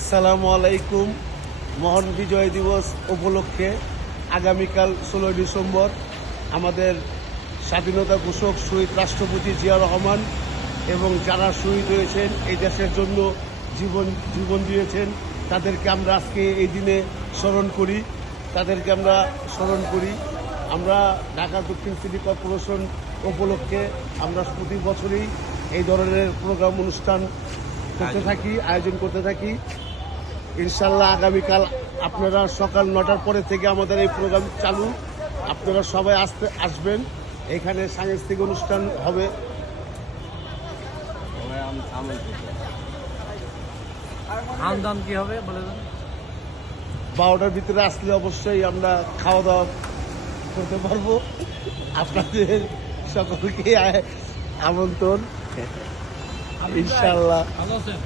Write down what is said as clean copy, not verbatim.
আসসালামু আলাইকুম। মহান বিজয় দিবস উপলক্ষে আগামীকাল 16 ডিসেম্বর আমাদের স্বাধীনতা ঘোষক শহীদ রাষ্ট্রপতি জিয়া রহমান এবং যারা শহীদ হয়েছেন এই দেশের জন্য জীবন দিয়েছেন তাদেরকে আমরা আজকে এই দিনে স্মরণ করি। আমরা ঢাকা দক্ষিণ সিটি কর্পোরেশন উপলক্ষে আমরা প্রতি বছরই এই ধরনের প্রোগ্রাম অনুষ্ঠান আয়োজন করতে থাকি। ইনশাল্লাহ আগামীকাল আপনারা সকাল 9টার পরে থেকে আমাদের এই প্রোগ্রাম চালু। আপনারা সবাই আসবেন, এখানে সাংস্কৃতিক অনুষ্ঠান হবে। আমদাম কি হবে বলে দেন। 12টার ভিতরে আসলে অবশ্যই আমরা খাওয়া দাওয়া করতে পারবো। আপনাদের সকলকে আমন্ত্রণ। ইনশাল্লাহ। ভালো আছেন?